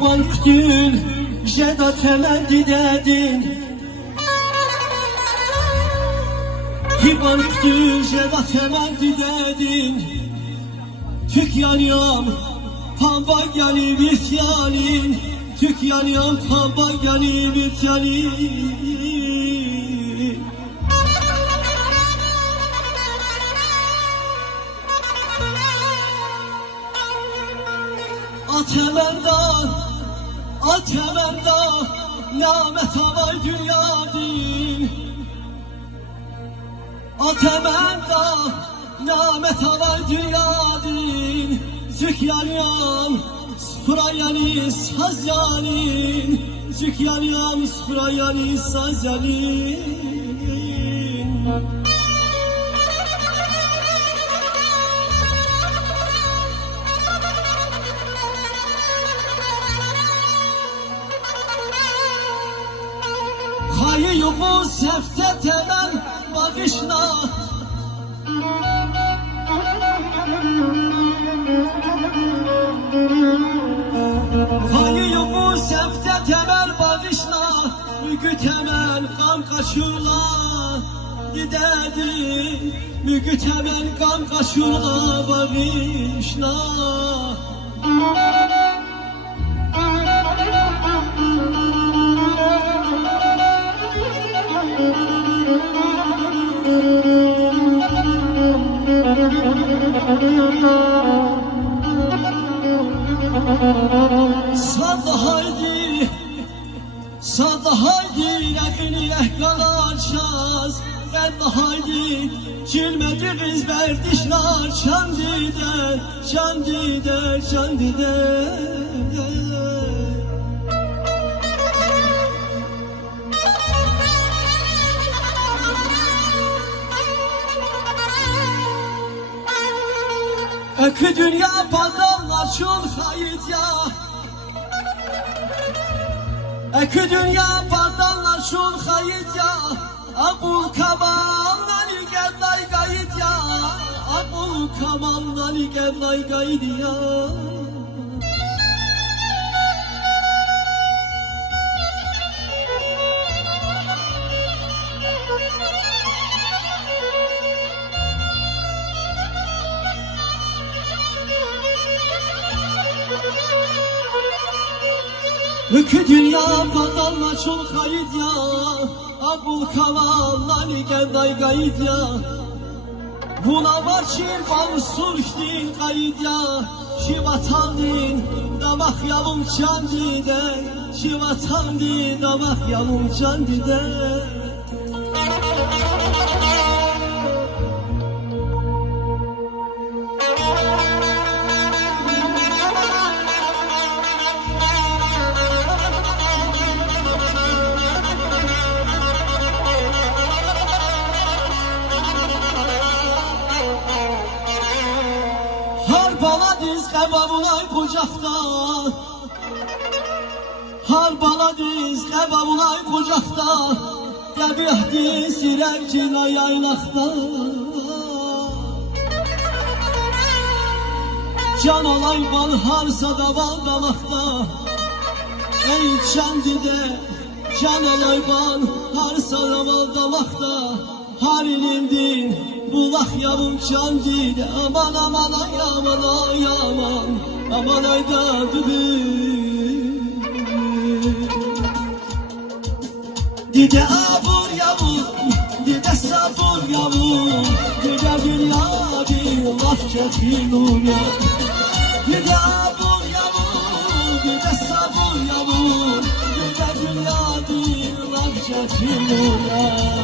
Hibarkdül jeda temendi dedin Hibarkdül jeda temendi dedin Tük yanıyorum pamba gelip isyanin Tük yanıyorum pamba gelip isyanin Atemenda namet havay dünyadin Atemenda namet havay dünyadin Zükyanyan sprayani sazyanin Zükyanyan sprayani sazyanin Hayı yuvu sefte temel bakışla Hayı yuvu sefte temel bakışla Mügü temel kan kaşırla Gidedin Mügü temel kan kaşırla bakışla Sada haydi yakini ehkalar şaz Edda haydi cilmedi kız berdişler Çandide, çandide, çandide Ekü dünya padallar çul hayit ya Ekü dünya padallar çul hayit ya Abul kamal nani gedlay gayit ya Abul kamal nani gedlay gayit ya Hükü dünya padallar çul hayit ya Abul kamal nani gedlay gayit ya Buna var şirban sulhdin gayit ya Şivatandin damak yavum çandide Şivatandin damak yavum çandide Baladiz kebabulay kucakta Har baladiz kebabulay kucakta Gebihdi sirercina yaylakta Can olay bal harsa da bal dalakta Ey çandide can olay bal harsa da bal dalakta Har ilimdin bulak yavum çandide Aman aman ay aman ay aman Aman ay da düdü Dide abur yavum Dide sabur yavum Dide dünya bir laf çetin ya Dide abur yavum Dide sabur yavum Dide dünya bir laf çetin ya